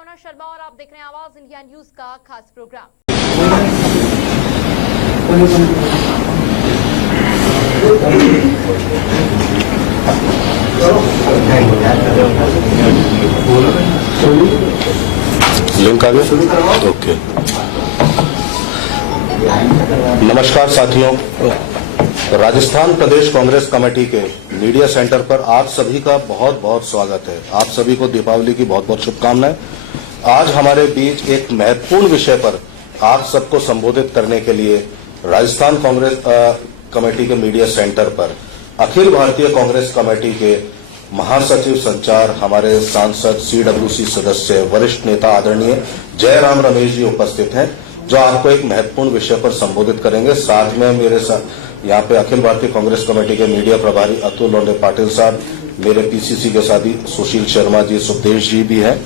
भावना शर्मा और आप देख रहे हैं आवाज इंडिया न्यूज का खास प्रोग्राम। लिंक आ गया? ओके। नमस्कार साथियों, राजस्थान प्रदेश कांग्रेस कमेटी के मीडिया सेंटर पर आप सभी का बहुत बहुत स्वागत है। आप सभी को दीपावली की बहुत बहुत शुभकामनाएं। आज हमारे बीच एक महत्वपूर्ण विषय पर आप सबको संबोधित करने के लिए राजस्थान कांग्रेस कमेटी के मीडिया सेंटर पर अखिल भारतीय कांग्रेस कमेटी के महासचिव संचार, हमारे सांसद, सीडब्ल्यूसी सदस्य, वरिष्ठ नेता आदरणीय जयराम रमेश जी उपस्थित हैं, जो आपको एक महत्वपूर्ण विषय पर संबोधित करेंगे। साथ में मेरे साथ यहाँ पे अखिल भारतीय कांग्रेस कमेटी के मीडिया प्रभारी अतुल लोंडे पाटिल साहब, मेरे पीसीसी के साथी सुशील शर्मा जी, सुदेश जी भी हैं।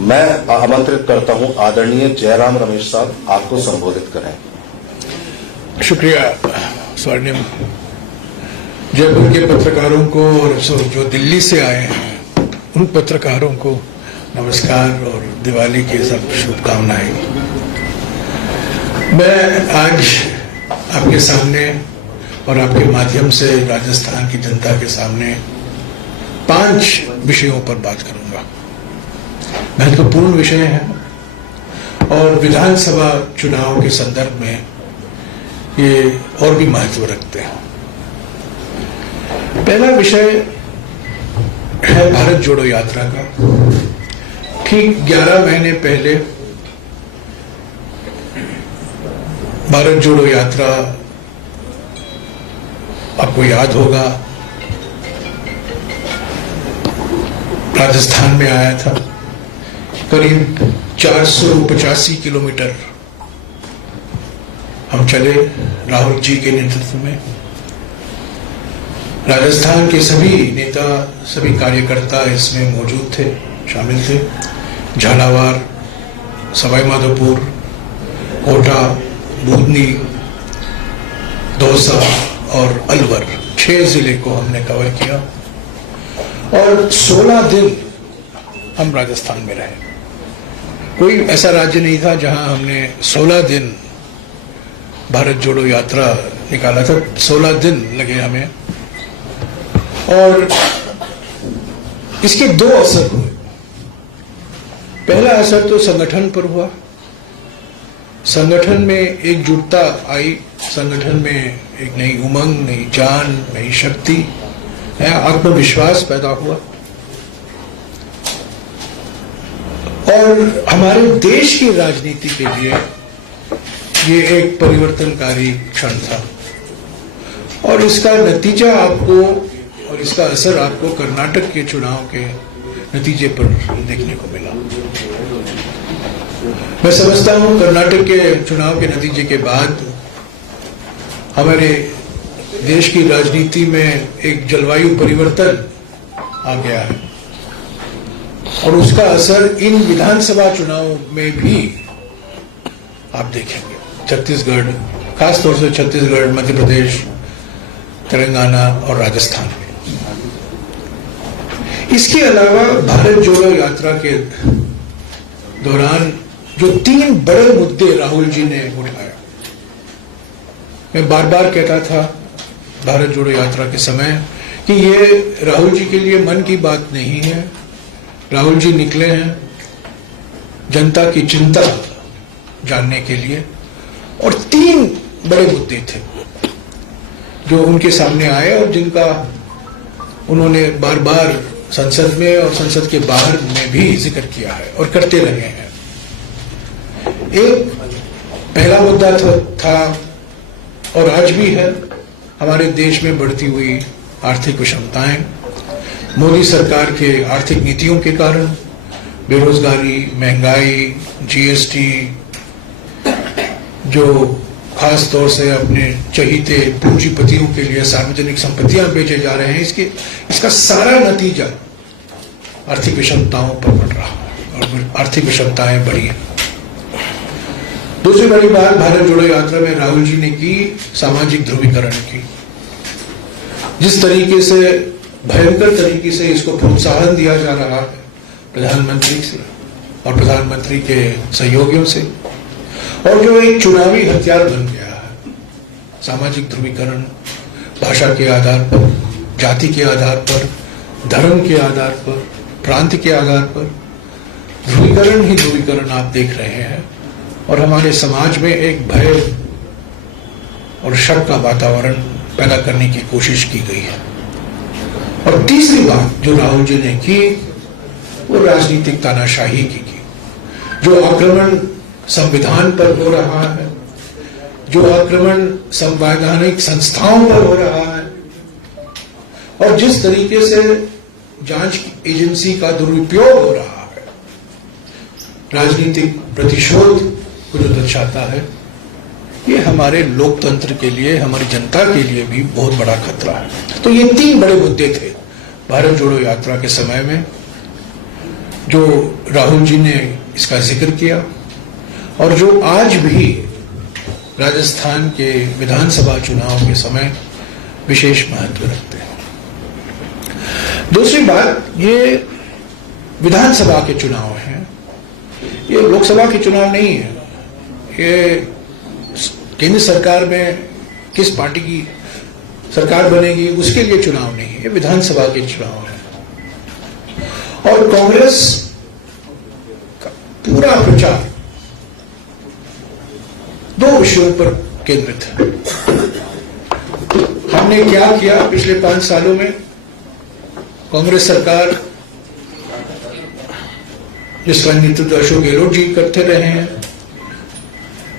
मैं आमंत्रित करता हूं आदरणीय जयराम रमेश साहब, आपको संबोधित करें। शुक्रिया स्वर्णिम। जयपुर के पत्रकारों को और जो दिल्ली से आए हैं उन पत्रकारों को नमस्कार और दिवाली की सब शुभकामनाएं। मैं आज आपके सामने और आपके माध्यम से राजस्थान की जनता के सामने 5 विषयों पर बात करूंगा। महत्वपूर्ण विषय हैं और विधानसभा चुनाव के संदर्भ में ये और भी महत्व रखते हैं। पहला विषय है भारत जोड़ो यात्रा का। ठीक 11 महीने पहले भारत जोड़ो यात्रा, आपको याद होगा, राजस्थान में आया था। करीब 485 किलोमीटर हम चले राहुल जी के नेतृत्व में। राजस्थान के सभी नेता, सभी कार्यकर्ता इसमें मौजूद थे, शामिल थे। झालावाड़, सवाई माधोपुर, कोटा, बुधनी, दौसा और अलवर, 6 जिले को हमने कवर किया और 16 दिन हम राजस्थान में रहे। कोई ऐसा राज्य नहीं था जहां हमने 16 दिन भारत जोड़ो यात्रा निकाला था। 16 दिन लगे हमें और इसके 2 असर हुए। पहला असर तो संगठन पर हुआ। संगठन में एकजुटता आई, संगठन में एक नई उमंग, नई जान, नई शक्ति, आत्मविश्वास पैदा हुआ और हमारे देश की राजनीति के लिए ये एक परिवर्तनकारी क्षण था और इसका नतीजा आपको और इसका असर आपको कर्नाटक के चुनाव के नतीजे पर देखने को मिला। मैं समझता हूं कर्नाटक के चुनाव के नतीजे के बाद हमारे देश की राजनीति में एक जलवायु परिवर्तन आ गया है और उसका असर इन विधानसभा चुनाव में भी आप देखेंगे। छत्तीसगढ़, खासतौर से छत्तीसगढ़, मध्य प्रदेश, तेलंगाना और राजस्थान में। इसके अलावा भारत जोड़ो यात्रा के दौरान जो 3 बड़े मुद्दे राहुल जी ने उठाया, मैं बार बार कहता था भारत जोड़ो यात्रा के समय कि ये राहुल जी के लिए मन की बात नहीं है। राहुल जी निकले हैं जनता की चिंता जानने के लिए और 3 बड़े मुद्दे थे जो उनके सामने आए और जिनका उन्होंने बार बार संसद में और संसद के बाहर में भी जिक्र किया है और करते रहे हैं। एक पहला मुद्दा था और आज भी है, हमारे देश में बढ़ती हुई आर्थिक विषमताएं, मोदी सरकार के आर्थिक नीतियों के कारण बेरोजगारी, महंगाई, जीएसटी, जो खास तौर से अपने चहीते पूंजीपतियों के लिए सार्वजनिक संपत्तियां बेचे जा रहे हैं, इसका सारा नतीजा आर्थिक विषमताओं पर पड़ रहा है और आर्थिक विषमताएं बढ़ी हैं। दूसरी बड़ी बात भारत जोड़ो यात्रा में राहुल जी ने की सामाजिक ध्रुवीकरण की। जिस तरीके से, भयंकर तरीके से इसको प्रोत्साहन दिया जा रहा है प्रधानमंत्री से, और प्रधानमंत्री के सहयोगियों से, और जो एक चुनावी हथियार बन गया है, सामाजिक ध्रुवीकरण, भाषा के आधार पर, जाति के आधार पर, धर्म के आधार पर, प्रांत के आधार पर ध्रुवीकरण ही ध्रुवीकरण आप देख रहे हैं। और हमारे समाज में एक भय और शक का वातावरण पैदा करने की कोशिश की गई है। और तीसरी बात जो राहुल जी ने की वो राजनीतिक तानाशाही की। जो आक्रमण संविधान पर हो रहा है, जो आक्रमण संवैधानिक संस्थाओं पर हो रहा है, और जिस तरीके से जांच एजेंसी का दुरुपयोग हो रहा है, राजनीतिक प्रतिशोध को जो दर्शाता है, ये हमारे लोकतंत्र के लिए, हमारी जनता के लिए भी बहुत बड़ा खतरा है। तो ये 3 बड़े मुद्दे थे भारत जोड़ो यात्रा के समय में, जो राहुल जी ने इसका जिक्र किया और जो आज भी राजस्थान के विधानसभा चुनाव के समय विशेष महत्व रखते हैं। दूसरी बात, ये विधानसभा के चुनाव हैं, ये लोकसभा के चुनाव नहीं है। ये केंद्र सरकार में किस पार्टी की सरकार बनेगी उसके लिए चुनाव नहीं है, ये विधानसभा के चुनाव है। और कांग्रेस का पूरा प्रचार 2 विषयों पर केंद्रित है। हमने क्या किया पिछले 5 सालों में, कांग्रेस सरकार जिसका नेतृत्व अशोक गहलोत जी करते रहे हैं,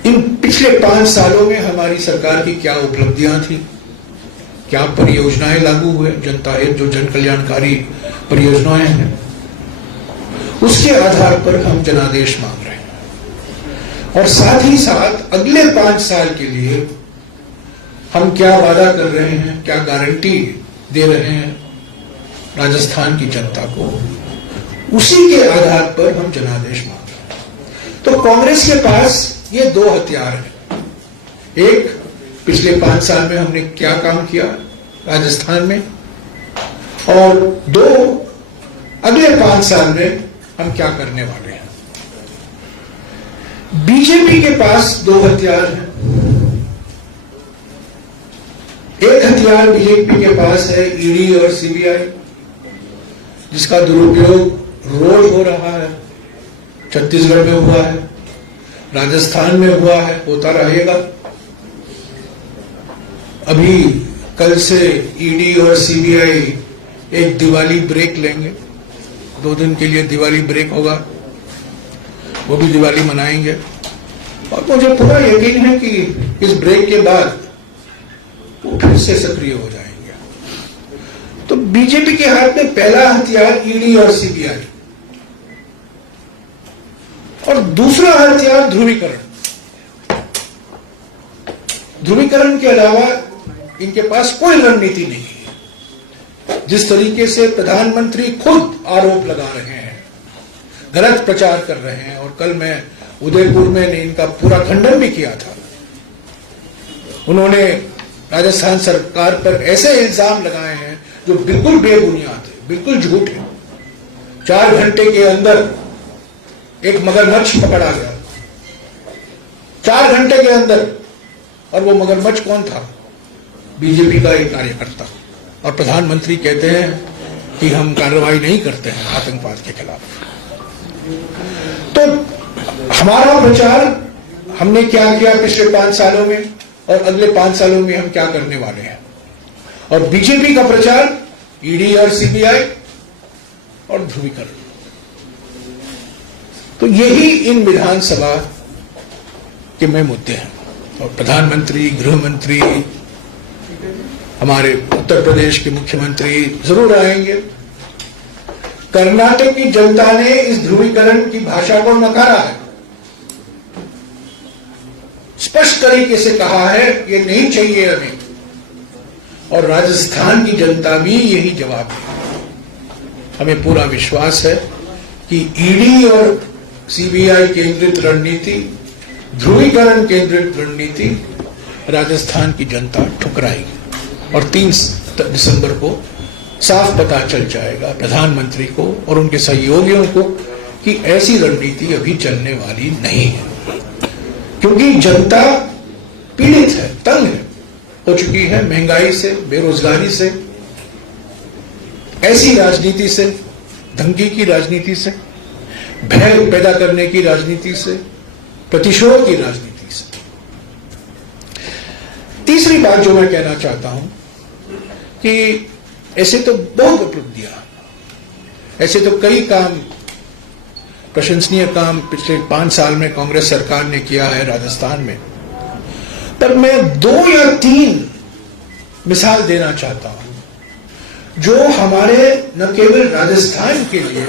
इन पिछले 5 सालों में हमारी सरकार की क्या उपलब्धियां थी, क्या परियोजनाएं लागू हुए, जनता हित जो जन कल्याणकारी परियोजनाएं हैं, उसके आधार पर हम जनादेश मांग रहे हैं। और साथ ही साथ अगले 5 साल के लिए हम क्या वादा कर रहे हैं, क्या गारंटी दे रहे हैं राजस्थान की जनता को, उसी के आधार पर हम जनादेश मांग रहे हैं। तो कांग्रेस के पास ये 2 हथियार हैं। एक, पिछले 5 साल में हमने क्या काम किया राजस्थान में, और 2, अगले 5 साल में हम क्या करने वाले हैं। बीजेपी के पास 2 हथियार हैं। एक हथियार बीजेपी के पास है ईडी और सीबीआई, जिसका दुरुपयोग रोज हो रहा है। छत्तीसगढ़ में हुआ है, राजस्थान में हुआ है, होता रहेगा। अभी कल से ईडी और सीबीआई एक दिवाली ब्रेक लेंगे, 2 दिन के लिए दिवाली ब्रेक होगा, वो भी दिवाली मनाएंगे। और मुझे पूरा यकीन है कि इस ब्रेक के बाद वो फिर से सक्रिय हो जाएंगे। तो बीजेपी के हाथ में पहला हथियार ईडी और सीबीआई, और दूसरा हथियार ध्रुवीकरण। ध्रुवीकरण के अलावा इनके पास कोई रणनीति नहीं है। जिस तरीके से प्रधानमंत्री खुद आरोप लगा रहे हैं, गलत प्रचार कर रहे हैं, और कल मैं उदयपुर में इनका पूरा खंडन भी किया था। उन्होंने राजस्थान सरकार पर ऐसे इल्जाम लगाए हैं जो बिल्कुल बेबुनियाद है, बिल्कुल झूठ है। 4 घंटे के अंदर एक मगरमच्छ पकड़ा गया, 4 घंटे के अंदर, और वो मगरमच्छ कौन था? बीजेपी का एक कार्यकर्ता। और प्रधानमंत्री कहते हैं कि हम कार्रवाई नहीं करते हैं आतंकवाद के खिलाफ। तो हमारा प्रचार, हमने क्या किया पिछले 5 सालों में, और अगले 5 सालों में हम क्या करने वाले हैं। और बीजेपी का प्रचार ईडी और सीबीआई और ध्रुवीकरण। तो यही इन विधानसभा के में मुद्दे हैं। और प्रधानमंत्री, गृह मंत्री, हमारे उत्तर प्रदेश के मुख्यमंत्री जरूर आएंगे। कर्नाटक की जनता ने इस ध्रुवीकरण की भाषा को नकारा है, स्पष्ट तरीके से कहा है ये नहीं चाहिए हमें। और राजस्थान की जनता भी यही जवाब है। हमें पूरा विश्वास है कि ईडी और सीबीआई केंद्रित रणनीति, ध्रुवीकरण केंद्रित रणनीति राजस्थान की जनता ठुकराएगी। और 3 दिसंबर को साफ पता चल जाएगा प्रधानमंत्री को और उनके सहयोगियों को कि ऐसी रणनीति अभी चलने वाली नहीं है, क्योंकि जनता पीड़ित है, तंग हो चुकी है महंगाई से, बेरोजगारी से, ऐसी राजनीति से, धमकी की राजनीति से, भय पैदा करने की राजनीति से, प्रतिशोध की राजनीति से। तीसरी बात जो मैं कहना चाहता हूं कि ऐसे तो बहुत उपलब्धियां, ऐसे तो कई काम, प्रशंसनीय काम पिछले 5 साल में कांग्रेस सरकार ने किया है राजस्थान में, पर मैं 2 या 3 मिसाल देना चाहता हूं जो हमारे न केवल राजस्थान के लिए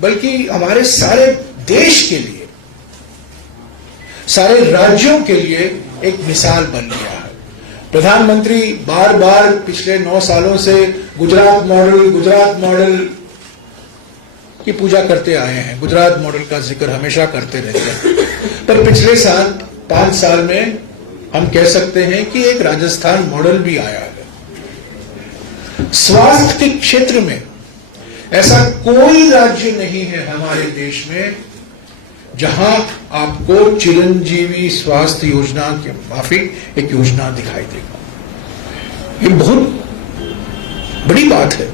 बल्कि हमारे सारे देश के लिए, सारे राज्यों के लिए एक मिसाल बन गया है। प्रधानमंत्री बार बार पिछले 9 सालों से गुजरात मॉडल की पूजा करते आए हैं, गुजरात मॉडल का जिक्र हमेशा करते रहते हैं, पर पिछले 5 साल में हम कह सकते हैं कि एक राजस्थान मॉडल भी आया है। स्वास्थ्य के क्षेत्र में ऐसा कोई राज्य नहीं है हमारे देश में जहां आपको चिरंजीवी स्वास्थ्य योजना के माफिक एक योजना दिखाई देगा। ये बहुत बड़ी बात है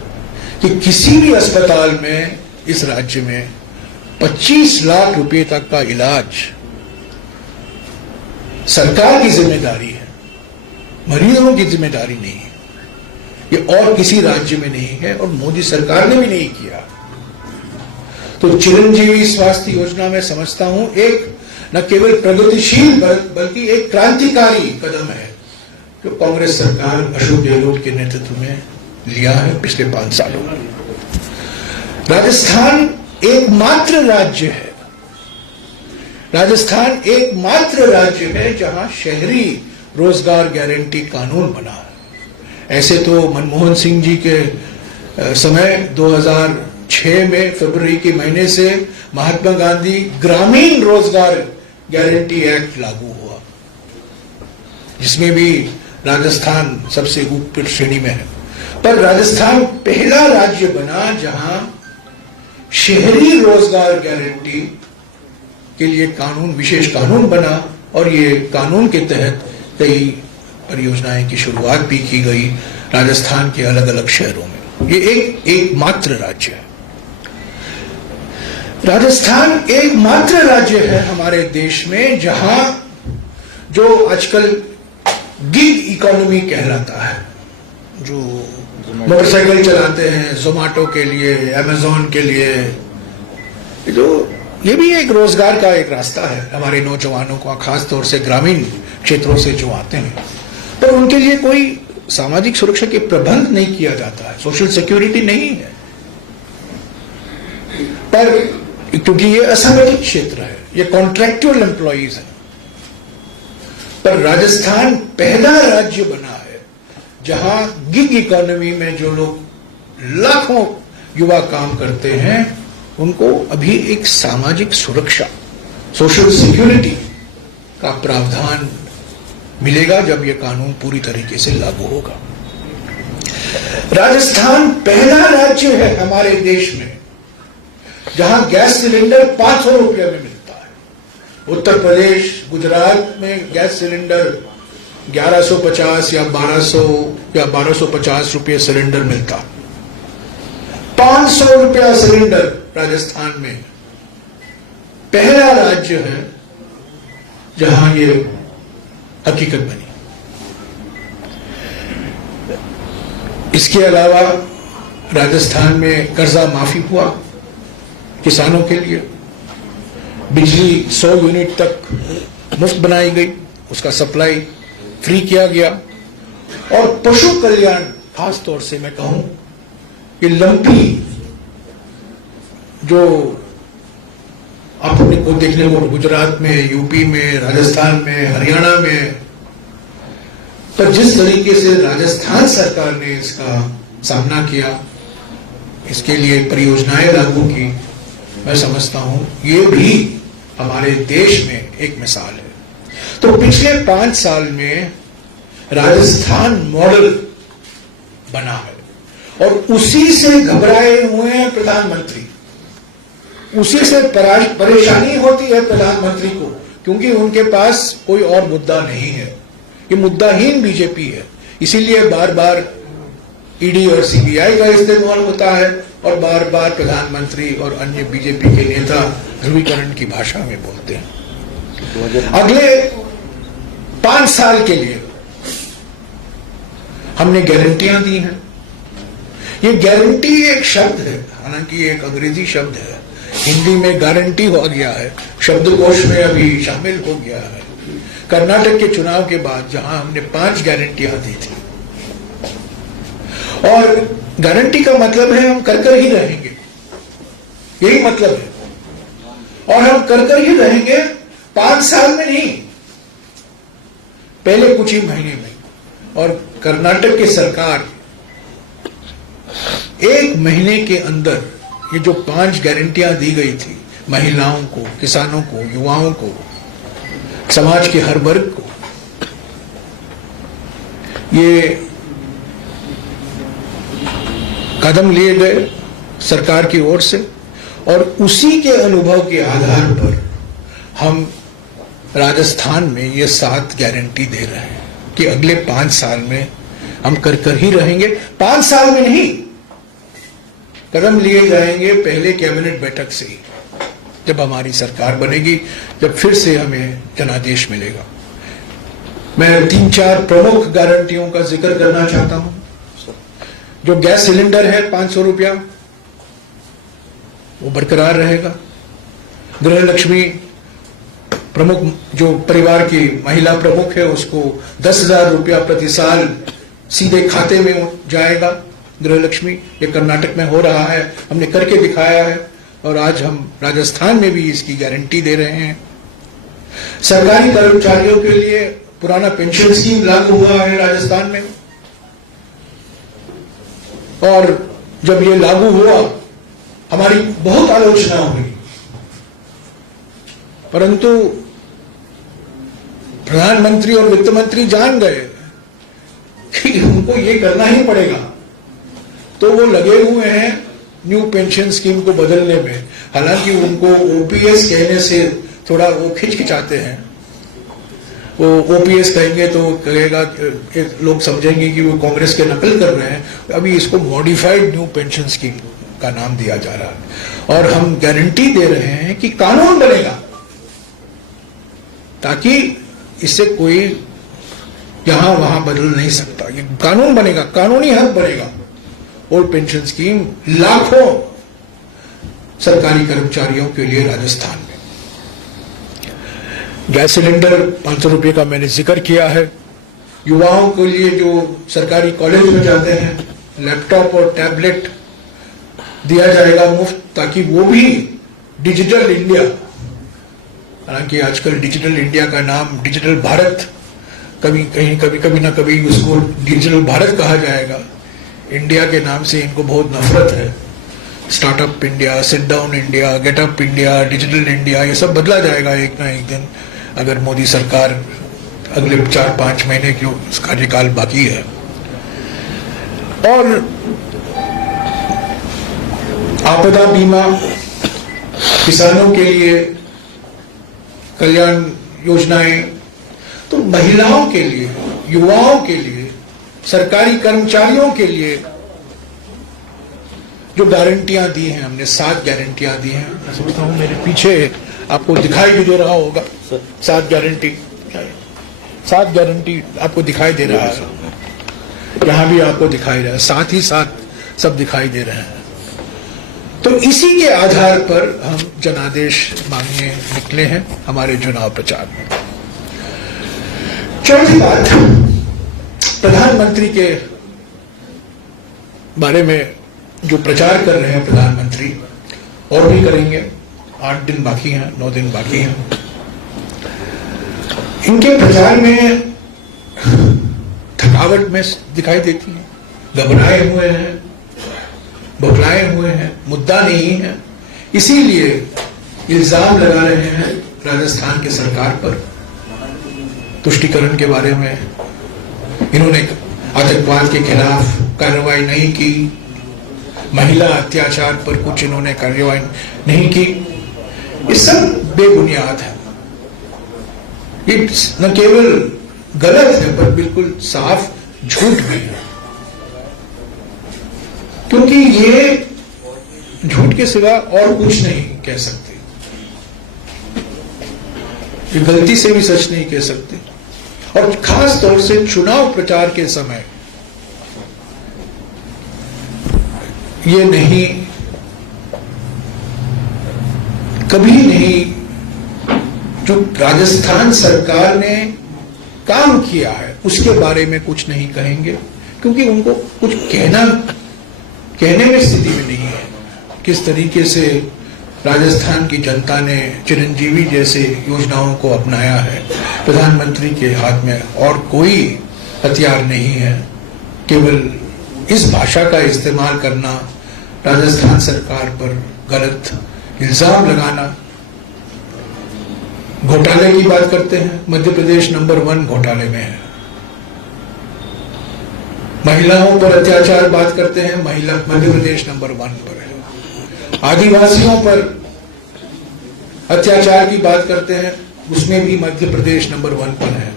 कि किसी भी अस्पताल में इस राज्य में 25 लाख रुपए तक का इलाज सरकार की जिम्मेदारी है, मरीजों की जिम्मेदारी नहीं है। ये और किसी राज्य में नहीं है और मोदी सरकार ने भी नहीं किया। तो चिरंजीवी स्वास्थ्य योजना में समझता हूं एक न केवल प्रगतिशील बल्कि एक क्रांतिकारी कदम है जो कांग्रेस सरकार अशोक गहलोत के नेतृत्व में लिया है पिछले 5 सालों में। राजस्थान एकमात्र राज्य है, राजस्थान एकमात्र राज्य है जहां शहरी रोजगार गारंटी कानून बना है। ऐसे तो मनमोहन सिंह जी के समय 2006 में फरवरी के महीने से महात्मा गांधी ग्रामीण रोजगार गारंटी एक्ट लागू हुआ, जिसमें भी राजस्थान सबसे ऊपर श्रेणी में है। पर राजस्थान पहला राज्य बना जहां शहरी रोजगार गारंटी के लिए कानून, विशेष कानून बना और ये कानून के तहत कई परियोजनाएं की शुरुआत भी की गई राजस्थान के अलग अलग शहरों में। ये एकमात्र राज्य है। राजस्थान एकमात्र राज्य है हमारे देश में जहां जो आजकल गिग इकोनॉमी कहलाता है, जो मोटरसाइकिल चलाते हैं जोमेटो के लिए, अमेजोन के लिए, ये भी एक रोजगार का एक रास्ता है हमारे नौजवानों को, खास तौर से ग्रामीण क्षेत्रों से जो आते हैं। पर उनके लिए कोई सामाजिक सुरक्षा के प्रबंध नहीं किया जाता है, सोशल सिक्योरिटी नहीं है। पर क्योंकि ये असंगठित क्षेत्र है, ये कॉन्ट्रैक्चुअल एम्प्लॉइज है। पर राजस्थान पहला राज्य बना है जहां गिग इकोनॉमी में जो लोग लाखों युवा काम करते हैं उनको अभी एक सामाजिक सुरक्षा, सोशल सिक्योरिटी का प्रावधान मिलेगा जब यह कानून पूरी तरीके से लागू होगा। राजस्थान पहला राज्य है हमारे देश में जहां गैस सिलेंडर 500 रुपये में मिलता है। उत्तर प्रदेश, गुजरात में गैस सिलेंडर 1150 या 1200 या 1250 रुपये सिलेंडर मिलता। 500 रुपया सिलेंडर राजस्थान में पहला राज्य है जहां ये हकीकत बनी। इसके अलावा राजस्थान में कर्जा माफी हुआ किसानों के लिए, बिजली 100 यूनिट तक मुफ्त बनाई गई, उसका सप्लाई फ्री किया गया। और पशु कल्याण, खास तौर से मैं कहूं कि लंपी जो आपने को देखने को गुजरात में, यूपी में, राजस्थान में, हरियाणा में, पर जिस तरीके से राजस्थान सरकार ने इसका सामना किया, इसके लिए परियोजनाएं लागू की, मैं समझता हूं ये भी हमारे देश में एक मिसाल है। तो पिछले 5 साल में राजस्थान मॉडल बना है और उसी से घबराए हुए हैं प्रधानमंत्री। उसी से परेशानी होती है प्रधानमंत्री को, क्योंकि उनके पास कोई और मुद्दा नहीं है। ये मुद्दाहीन बीजेपी है, इसीलिए बार बार ईडी और सीबीआई का इस्तेमाल होता है और बार बार प्रधानमंत्री और अन्य बीजेपी के नेता ध्रुवीकरण की भाषा में बोलते हैं। अगले 5 साल के लिए हमने गारंटियां दी हैं। ये गारंटी एक शब्द है, हालांकि एक अंग्रेजी शब्द है, हिंदी में गारंटी हो गया है, शब्दकोश में अभी शामिल हो गया है। कर्नाटक के चुनाव के बाद जहां हमने 5 गारंटियां दी थी, और गारंटी का मतलब है हम कर ही रहेंगे, यही मतलब है। और हम कर ही रहेंगे 5 साल में नहीं, पहले कुछ ही महीने में। और कर्नाटक की सरकार 1 महीने के अंदर ये जो 5 गारंटियां दी गई थी, महिलाओं को, किसानों को, युवाओं को, समाज के हर वर्ग को, ये कदम लिए गए सरकार की ओर से, और उसी के अनुभव के आधार पर हम राजस्थान में ये 7 गारंटी दे रहे हैं कि अगले 5 साल में हम कर ही रहेंगे। 5 साल में नहीं, कदम लिए जाएंगे पहले कैबिनेट बैठक से ही, जब हमारी सरकार बनेगी, जब फिर से हमें जनादेश मिलेगा। मैं 3-4 प्रमुख गारंटियों का जिक्र करना चाहता हूं। जो गैस सिलेंडर है 500 रुपया, वो बरकरार रहेगा। गृह लक्ष्मी प्रमुख, जो परिवार की महिला प्रमुख है, उसको 10,000 रुपया प्रति साल सीधे खाते में जाएगा। गृह लक्ष्मी, ये कर्नाटक में हो रहा है, हमने करके दिखाया है, और आज हम राजस्थान में भी इसकी गारंटी दे रहे हैं। सरकारी कर्मचारियों के लिए पुराना पेंशन स्कीम लागू हुआ है राजस्थान में, और जब ये लागू हुआ हमारी बहुत आलोचना हुई, परंतु प्रधानमंत्री और वित्त मंत्री जान गए कि उनको ये करना ही पड़ेगा, तो वो लगे हुए हैं न्यू पेंशन स्कीम को बदलने में। हालांकि उनको ओपीएस कहने से थोड़ा वो खिचखिचाते हैं, वो ओपीएस कहेंगे तो कहेगा, लोग समझेंगे कि वो कांग्रेस के नकल कर रहे हैं। अभी इसको मॉडिफाइड न्यू पेंशन स्कीम का नाम दिया जा रहा है, और हम गारंटी दे रहे हैं कि कानून बनेगा, ताकि इससे कोई यहां वहां बदल नहीं सकता। ये कानून बनेगा, कानूनी हक बनेगा। ओल्ड पेंशन स्कीम लाखों सरकारी कर्मचारियों के लिए राजस्थान में। गैस सिलेंडर 500 रुपये का मैंने जिक्र किया है। युवाओं के लिए जो सरकारी कॉलेज में जाते हैं, लैपटॉप और टैबलेट दिया जाएगा मुफ्त, ताकि वो भी डिजिटल इंडिया, हालांकि आजकल डिजिटल इंडिया का नाम डिजिटल भारत, कभी ना कभी उसको डिजिटल भारत कहा जाएगा। इंडिया के नाम से इनको बहुत नफरत है। Startup India, sit down India, getup India, digital India, ये सब बदला जाएगा एक ना एक दिन, अगर मोदी सरकार अगले 4-5 महीने की कार्यकाल बाकी है। और आपदा बीमा, किसानों के लिए कल्याण योजनाएं, तो महिलाओं के लिए, युवाओं के लिए, सरकारी कर्मचारियों के लिए जो गारंटियां दी हैं हमने, 7 गारंटियां दी हैं। मैं सोचता हूं मेरे पीछे आपको दिखाई भी दे रहा होगा 7 गारंटी, 7 गारंटी आपको दिखाई दे रहा है, यहां भी आपको दिखाई दे रहा है, साथ ही साथ सब दिखाई दे रहे हैं। तो इसी के आधार पर हम जनादेश मांगने निकले हैं हमारे चुनाव प्रचार में। चौथी बात, प्रधानमंत्री के बारे में जो प्रचार कर रहे हैं प्रधानमंत्री, और भी करेंगे, 8 दिन बाकी हैं, 9 दिन बाकी हैं। इनके प्रचार में थकावट में दिखाई देती है, घबराए हुए हैं, बौखलाए हुए हैं, मुद्दा नहीं है। इसीलिए इल्जाम लगा रहे हैं राजस्थान की सरकार पर तुष्टीकरण के बारे में। इन्होंने आतंकवाद के खिलाफ कार्रवाई नहीं की, महिला अत्याचार पर कुछ इन्होंने कार्यवाही नहीं की, ये सब बेबुनियाद है। ये न केवल गलत है पर बिल्कुल साफ झूठ भी है, क्योंकि ये झूठ के सिवा और कुछ नहीं कह सकते, ये गलती से भी सच नहीं कह सकते। और खास तौर से चुनाव प्रचार के समय ये नहीं, कभी नहीं, जो राजस्थान सरकार ने काम किया है उसके बारे में कुछ नहीं कहेंगे, क्योंकि उनको कुछ कहने में स्थिति में नहीं है। किस तरीके से राजस्थान की जनता ने चिरंजीवी जैसे योजनाओं को अपनाया है, प्रधानमंत्री के हाथ में और कोई हथियार नहीं है, केवल इस भाषा का इस्तेमाल करना, राजस्थान सरकार पर गलत इल्जाम लगाना। घोटाले की बात करते हैं, मध्य प्रदेश नंबर 1 घोटाले में है। महिलाओं पर अत्याचार बात करते हैं, मध्य प्रदेश नंबर 1 पर है। आदिवासियों पर अत्याचार की बात करते हैं, उसमें भी मध्य प्रदेश नंबर 1 पर है।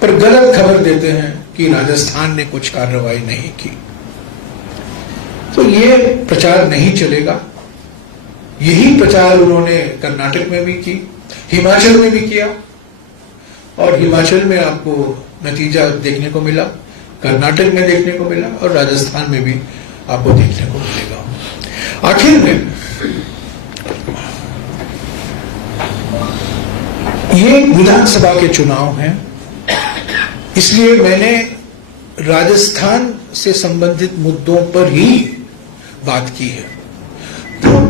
पर गलत खबर देते हैं कि राजस्थान ने कुछ कार्रवाई नहीं की, तो ये प्रचार नहीं चलेगा। यही प्रचार उन्होंने कर्नाटक में भी की, हिमाचल में भी किया, और हिमाचल में आपको नतीजा देखने को मिला, कर्नाटक में देखने को मिला, और राजस्थान में भी आपको देखने को मिलेगा। आखिर में ये विधानसभा के चुनाव हैं, इसलिए मैंने राजस्थान से संबंधित मुद्दों पर ही बात की है।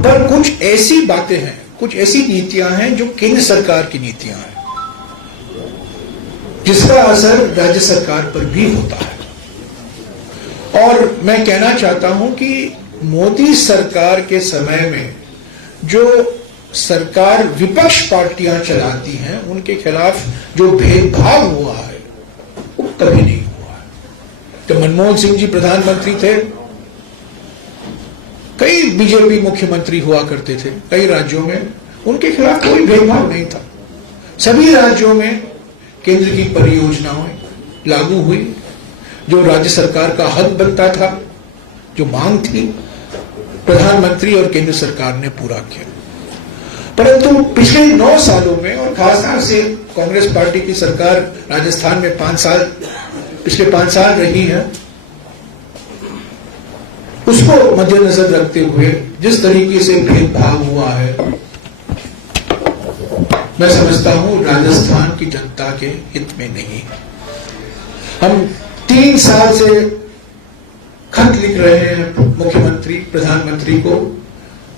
पर कुछ ऐसी बातें हैं, कुछ ऐसी नीतियां हैं जो केंद्र सरकार की नीतियां हैं, जिसका असर राज्य सरकार पर भी होता है। और मैं कहना चाहता हूं कि मोदी सरकार के समय में जो सरकार विपक्ष पार्टियां चलाती हैं, उनके खिलाफ जो भेदभाव हुआ है वो कभी नहीं हुआ है। जब मनमोहन सिंह जी प्रधानमंत्री थे, कई बीजेपी मुख्यमंत्री हुआ करते थे कई राज्यों में, उनके खिलाफ कोई भेदभाव नहीं था। सभी राज्यों में केंद्र की परियोजनाएं लागू हुई, जो राज्य सरकार का हक बनता था, जो मांग थी, प्रधानमंत्री और केंद्र सरकार ने पूरा किया। परंतु पिछले 9 सालों में, और खासतौर से कांग्रेस पार्टी की सरकार राजस्थान में पिछले 5 साल रही है, उसको मद्देनजर रखते हुए जिस तरीके से भेदभाव हुआ है, मैं समझता हूं राजस्थान की जनता के हित में नहीं है। हम 3 साल से खत लिख रहे हैं मुख्यमंत्री, प्रधानमंत्री को,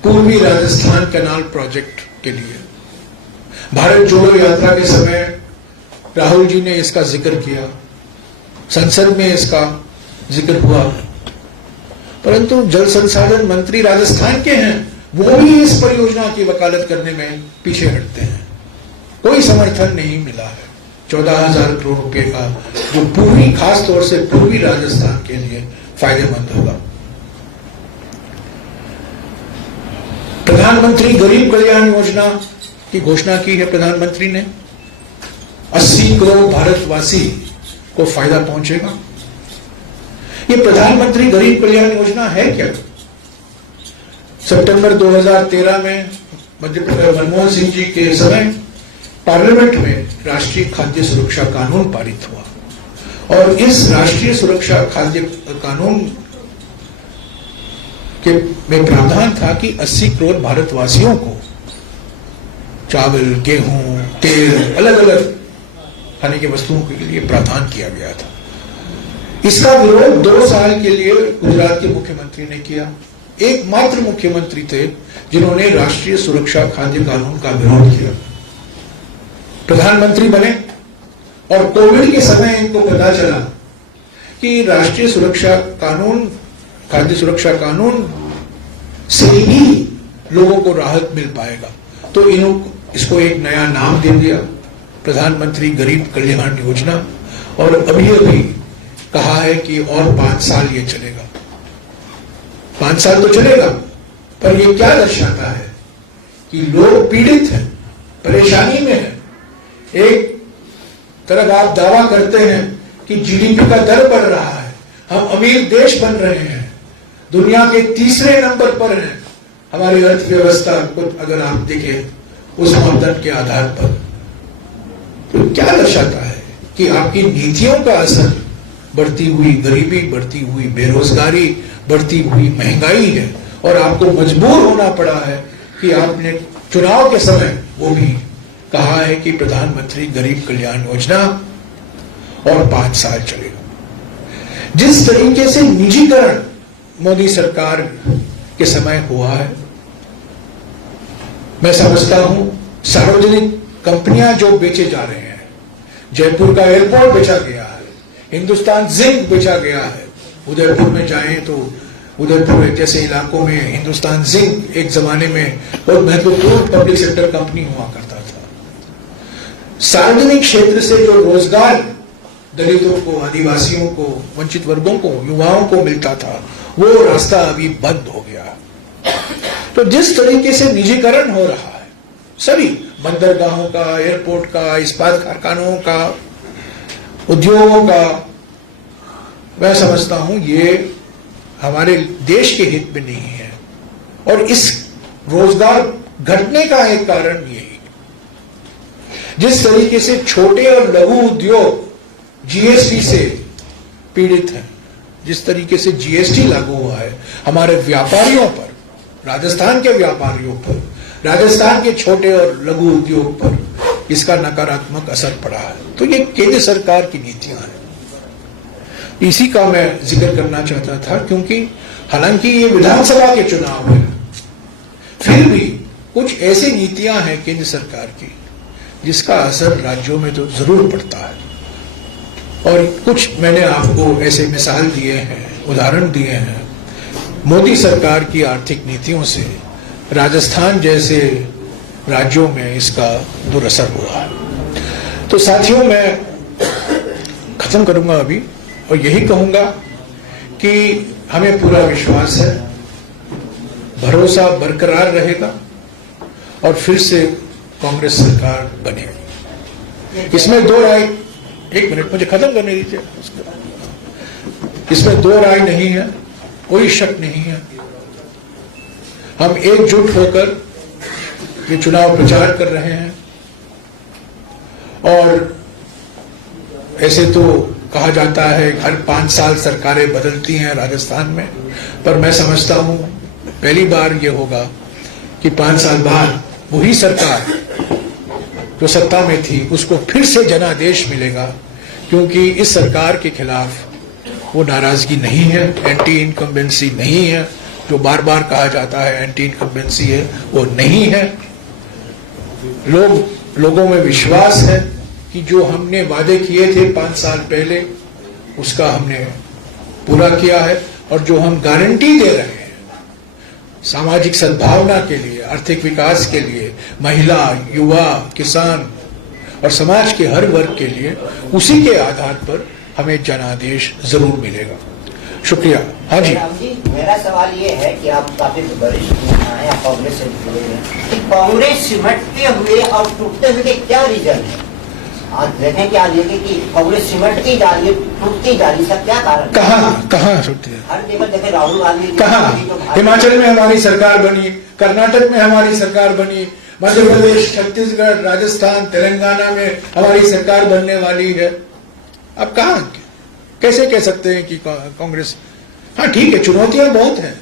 पूर्वी राजस्थान कैनाल प्रोजेक्ट के लिए। भारत जोड़ो यात्रा के समय राहुल जी ने इसका जिक्र किया, संसद में इसका जिक्र हुआ, परंतु जल संसाधन मंत्री राजस्थान के हैं, वो भी इस परियोजना की वकालत करने में पीछे हटते हैं। कोई समर्थन नहीं मिला है 14,000 करोड़ रुपए का, जो पूर्वी, खास तौर से पूर्वी राजस्थान के लिए फायदेमंद होगा। प्रधानमंत्री गरीब कल्याण योजना की घोषणा की है प्रधानमंत्री ने, 80 करोड़ भारतवासी को फायदा पहुंचेगा। ये प्रधानमंत्री गरीब कल्याण योजना है क्या? सितंबर 2013 में मनमोहन सिंह जी के समय पार्लियामेंट में राष्ट्रीय खाद्य सुरक्षा कानून पारित हुआ, और इस राष्ट्रीय सुरक्षा खाद्य कानून के में प्रावधान था कि 80 करोड़ भारतवासियों को चावल, गेहूं, तेल, अलग अलग खाने की वस्तुओं के लिए प्रावधान किया गया था। इसका विरोध 2 साल के लिए गुजरात के मुख्यमंत्री ने किया। एकमात्र मुख्यमंत्री थे जिन्होंने राष्ट्रीय सुरक्षा खाद्य कानून का विरोध किया। प्रधानमंत्री बने और कोविड के समय इनको पता चला कि राष्ट्रीय सुरक्षा कानून, खाद्य सुरक्षा कानून से ही लोगों को राहत मिल पाएगा, तो इसको एक नया नाम दे दिया, प्रधानमंत्री गरीब कल्याण योजना, और अभी कहा है कि और 5 साल ये चलेगा। 5 साल तो चलेगा, पर ये क्या दर्शाता है कि लोग पीड़ित हैं, परेशानी में हैं। एक तरफ आप दावा करते हैं कि जीडीपी का दर बढ़ रहा है, हम अमीर देश बन रहे हैं, दुनिया के तीसरे नंबर पर है हमारी अर्थव्यवस्था को अगर आप देखें उस मापदंड के आधार पर, तो क्या दर्शाता है कि आपकी नीतियों का असर बढ़ती हुई गरीबी, बढ़ती हुई बेरोजगारी, बढ़ती हुई महंगाई है। और आपको मजबूर होना पड़ा है कि आपने चुनाव के समय वो भी कहा है कि प्रधानमंत्री गरीब कल्याण योजना और 5 साल चलेगा। जिस तरीके से निजीकरण मोदी सरकार के समय हुआ है, मैं समझता हूं सार्वजनिक कंपनियां जो बेचे जा रहे हैं, जयपुर का एयरपोर्ट बेचा गया है, हिंदुस्तान जिंक बेचा गया है। उदयपुर में जाएं तो उदयपुर जैसे इलाकों में हिंदुस्तान जिंक एक जमाने में बहुत महत्वपूर्ण पब्लिक सेक्टर कंपनी हुआ करता था। सार्वजनिक क्षेत्र से जो रोजगार दलितों को, आदिवासियों को, वंचित वर्गों को, युवाओं को मिलता था, वो रास्ता अभी बंद हो गया। तो जिस तरीके से निजीकरण हो रहा है, सभी बंदरगाहों का, एयरपोर्ट का, इस्पात कारखानों का, उद्योगों का, मैं समझता हूं ये हमारे देश के हित में नहीं है। और इस रोजगार घटने का एक कारण यही, जिस तरीके से छोटे और लघु उद्योग जीएसटी से पीड़ित हैं, जिस तरीके से जीएसटी लागू हुआ है हमारे व्यापारियों पर, राजस्थान के व्यापारियों पर, राजस्थान के छोटे और लघु उद्योग पर इसका नकारात्मक असर पड़ा है। तो ये केंद्र सरकार की नीतियां हैं, इसी का मैं जिक्र करना चाहता था। क्योंकि हालांकि ये विधानसभा के चुनाव है, फिर भी कुछ ऐसी नीतियां हैं केंद्र सरकार की जिसका असर राज्यों में तो जरूर पड़ता है। और कुछ मैंने आपको ऐसे मिसाल दिए हैं, उदाहरण दिए हैं। मोदी सरकार की आर्थिक नीतियों से राजस्थान जैसे राज्यों में इसका दुरअसर हुआ है। तो साथियों, मैं खत्म करूंगा अभी और यही कहूंगा कि हमें पूरा विश्वास है, भरोसा बरकरार रहेगा और फिर से कांग्रेस सरकार बनेगी। इसमें दो राय, एक मिनट मुझे खत्म करने दीजिए, इसमें दो राय नहीं है, कोई शक नहीं है। हम एकजुट होकर ये चुनाव प्रचार कर रहे हैं। और ऐसे तो कहा जाता है हर 5 साल सरकारें बदलती हैं राजस्थान में, पर मैं समझता हूं पहली बार ये होगा कि 5 साल बाद वही सरकार जो सत्ता में थी उसको फिर से जनादेश मिलेगा, क्योंकि इस सरकार के खिलाफ वो नाराजगी नहीं है, एंटी इनकम्बेंसी नहीं है। जो बार बार कहा जाता है एंटी इनकम्बेंसी है, वो नहीं है। लोगों में विश्वास है कि जो हमने वादे किए थे 5 साल पहले उसका हमने पूरा किया है। और जो हम गारंटी दे रहे हैं सामाजिक सद्भावना के लिए, आर्थिक विकास के लिए, महिला, युवा, किसान और समाज के हर वर्ग के लिए, उसी के आधार पर हमें जनादेश जरूर मिलेगा। शुक्रिया। हाँ जी, मेरा सवाल ये है कि आप काफी वरिष्ठ नेता हैं, आप कांग्रेस से जुड़े हैं, कि कांग्रेस सिमटते हुए और टूटते हुए के क्या रीजन है? आज देखें कि आज ये कि कांग्रेस सिमटती जा रही है, टूटती जा रही है, इसका क्या कारण? कहाँ टूटती है? हर जगह देखे राहुल गांधी कहाँ? हिमाचल में हमारी सरकार बनी, कर्नाटक में हमारी सरकार बनी, मध्य प्रदेश, छत्तीसगढ़, राजस्थान, तेलंगाना में हमारी सरकार बनने वाली है। अब कहाँ, कैसे कह सकते हैं कि कांग्रेस? हाँ ठीक है, चुनौतियां बहुत हैं।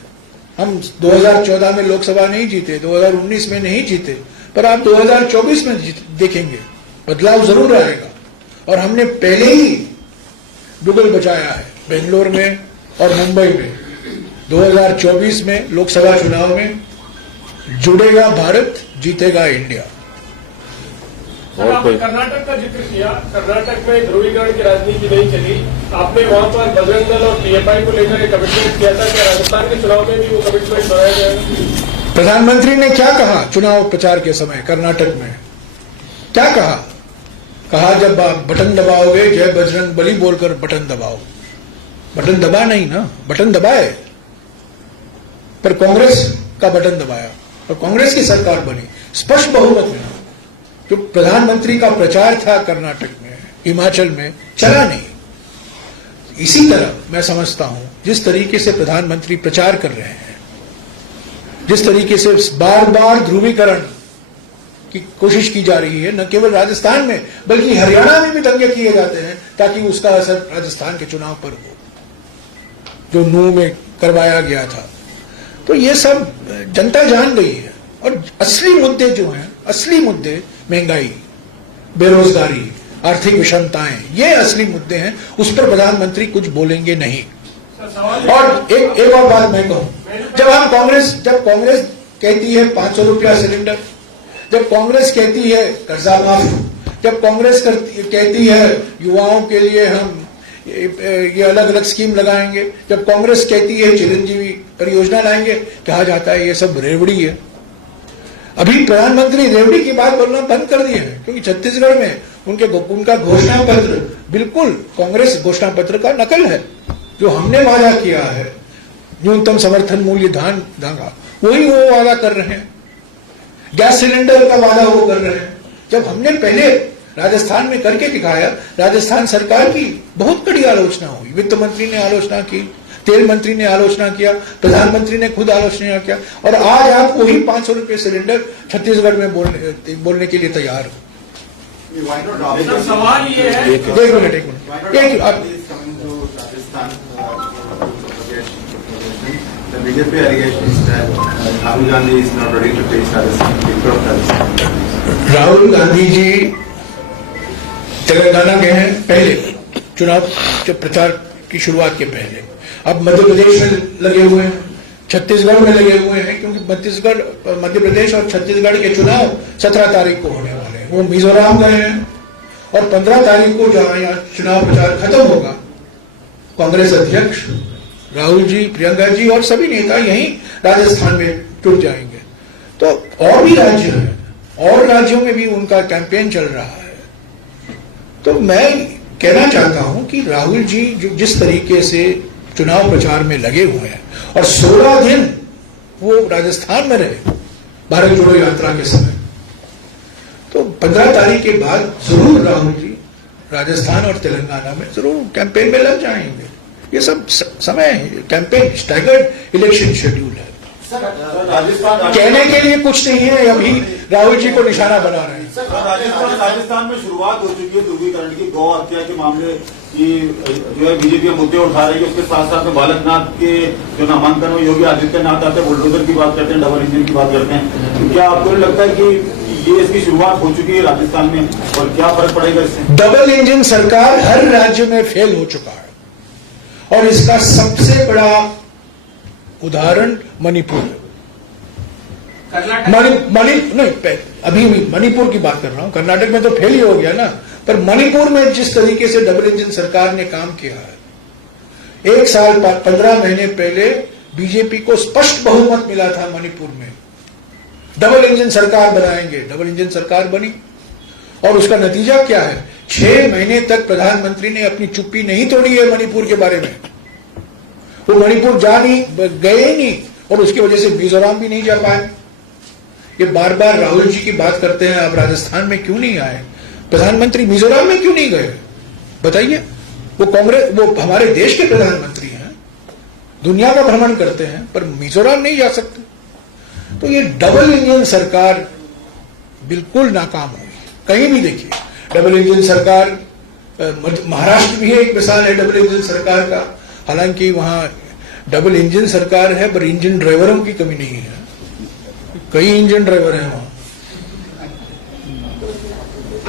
हम 2014 में लोकसभा नहीं जीते, 2019 में नहीं जीते, पर आप 2024 में देखेंगे बदलाव जरूर आएगा। और हमने पहले ही डुबल बचाया है बेंगलोर में और मुंबई में। 2024 में लोकसभा चुनाव में जुड़ेगा भारत, जीतेगा इंडिया। आपने कर्नाटक का जिक्र किया, कर्नाटक में ध्रुवीकरण की राजनीति नहीं चली, आपने वहां पर बजरंग दल और पीएफआई को लेकर एक कमिटमेंट किया था, क्या राजस्थान के चुनाव में भी वो कमिटमेंट बढ़ाया जाएगा? प्रधानमंत्री ने क्या कहा चुनाव प्रचार के समय कर्नाटक में? क्या कहा जब आप बटन दबाओगे जय बजरंग बली बोलकर बटन दबाओ। बटन दबा नहीं ना, बटन दबाए। पर कांग्रेस का बटन दबाया और कांग्रेस की सरकार बनी, स्पष्ट बहुमत में। जो प्रधानमंत्री का प्रचार था कर्नाटक में, हिमाचल में, चला नहीं। इसी तरह मैं समझता हूं, जिस तरीके से प्रधानमंत्री प्रचार कर रहे हैं, जिस तरीके से बार बार ध्रुवीकरण की कोशिश की जा रही है, न केवल राजस्थान में बल्कि हरियाणा में भी दंगे किए जाते हैं ताकि उसका असर राजस्थान के चुनाव पर हो, जो नूह में करवाया गया था। तो ये सब जनता जान गई है। और असली मुद्दे जो हैं, असली मुद्दे महंगाई, बेरोजगारी, आर्थिक विषमताएं, ये असली मुद्दे हैं। उस पर प्रधानमंत्री कुछ बोलेंगे नहीं। और एक और बात मैं कहूं, जब कांग्रेस कहती है 500 रुपया सिलेंडर, जब कांग्रेस कहती है कर्जा माफ, जब कांग्रेस कहती है युवाओं के लिए हम ये अलग अलग स्कीम लगाएंगे, जब कांग्रेस कहती है चिरंजीवी परियोजना लाएंगे, कहा जाता है ये सब रेवड़ी है। अभी प्रधानमंत्री रेवड़ी की बात बोलना बंद कर दिए हैं, क्योंकि छत्तीसगढ़ में उनका घोषणा पत्र बिल्कुल कांग्रेस घोषणा पत्र का नकल है। जो हमने वादा किया है, न्यूनतम समर्थन मूल्य धान का, वही वो वादा कर रहे हैं। गैस सिलेंडर का वादा वो कर रहे हैं। जब हमने पहले राजस्थान में करके दिखाया, राजस्थान सरकार की बहुत कड़ी आलोचना हुई। वित्त मंत्री ने आलोचना की, तेल मंत्री ने आलोचना किया, प्रधानमंत्री ने खुद आलोचना किया, और आज आप वही 500 रुपये सिलेंडर छत्तीसगढ़ में बोलने के लिए तैयार हो। सवाल ये है, एक minute The BJP allegation is that Rahul Gandhi is not ready to take Rajasthan. Rahul Gandhi ji Telangana गए हैं पहले, चुनाव के प्रचार की शुरुआत के पहले। अब मध्य प्रदेश में लगे हुए हैं, छत्तीसगढ़ में लगे हुए हैं, क्योंकि मध्य प्रदेश और छत्तीसगढ़ के चुनाव 17 तारीख को होने वाले हैं। वो मिजोरम गए हैं और 15 तारीख को जहां यहाँ चुनाव प्रचार खत्म होगा, कांग्रेस अध्यक्ष राहुल जी, प्रियंका जी और सभी नेता यहीं राजस्थान में जुट जाएंगे। तो और भी राज्य हैं, और राज्यों में भी उनका कैंपेन चल रहा है। तो मैं कहना चाहता हूं कि राहुल जी जो जिस तरीके से चुनाव प्रचार में लगे हुए हैं, और 16 दिन वो राजस्थान में रहे भारत जोड़ो यात्रा के समय, तो 15 तारीख के बाद जरूर राहुल जी राजस्थान और तेलंगाना में जरूर कैंपेन में लग जाएंगे। ये सब समय है, कैंपेन स्टैगर्ड इलेक्शन शेड्यूल है। कहने के लिए कुछ नहीं है, अभी राहुल जी को निशाना बना रहे हैं। राजस्थान में शुरुआत हो चुकी है ध्रुवीकरण की, गौ हत्या के मामले की जो है बीजेपी मुद्दे उठा रही है। उसके साथ साथ में बालकनाथ के जो नामांकन में योगी आदित्यनाथ आते हैं, बुलडोजर की बात करते हैं, डबल इंजन की बात करते हैं। तो क्या आपको लगता है कि ये इसकी शुरुआत हो चुकी है राजस्थान में, और क्या फर्क पड़ेगा इससे? डबल इंजन सरकार हर राज्य में फेल हो चुका है, और इसका सबसे बड़ा उदाहरण मणिपुर नहीं, अभी मणिपुर की बात कर रहा हूं। कर्नाटक में तो फेल ही हो गया ना, पर मणिपुर में जिस तरीके से डबल इंजन सरकार ने काम किया है, 1 साल 15 महीने पहले बीजेपी को स्पष्ट बहुमत मिला था मणिपुर में, डबल इंजन सरकार बनाएंगे, डबल इंजन सरकार बनी। और उसका नतीजा क्या है? 6 महीने तक प्रधानमंत्री ने अपनी चुप्पी नहीं तोड़ी है मणिपुर के बारे में। वो मणिपुर गए ही नहीं, और उसकी वजह से मिजोरम भी नहीं जा पाए। ये बार बार राहुल जी की बात करते हैं, आप राजस्थान में क्यों नहीं आए? प्रधानमंत्री मिजोरम में क्यों नहीं गए? बताइए। वो हमारे देश के प्रधानमंत्री हैं, दुनिया का भ्रमण करते हैं, पर मिजोरम नहीं जा सकते। तो ये डबल इंजन सरकार बिल्कुल नाकाम हुई। कहीं भी देखिए डबल इंजन सरकार, महाराष्ट्र भी एक मिसाल है डबल इंजन सरकार का। हालांकि वहां डबल इंजन सरकार है, पर इंजन ड्राइवरों की कमी नहीं है, कई इंजन ड्राइवर हैं वहां।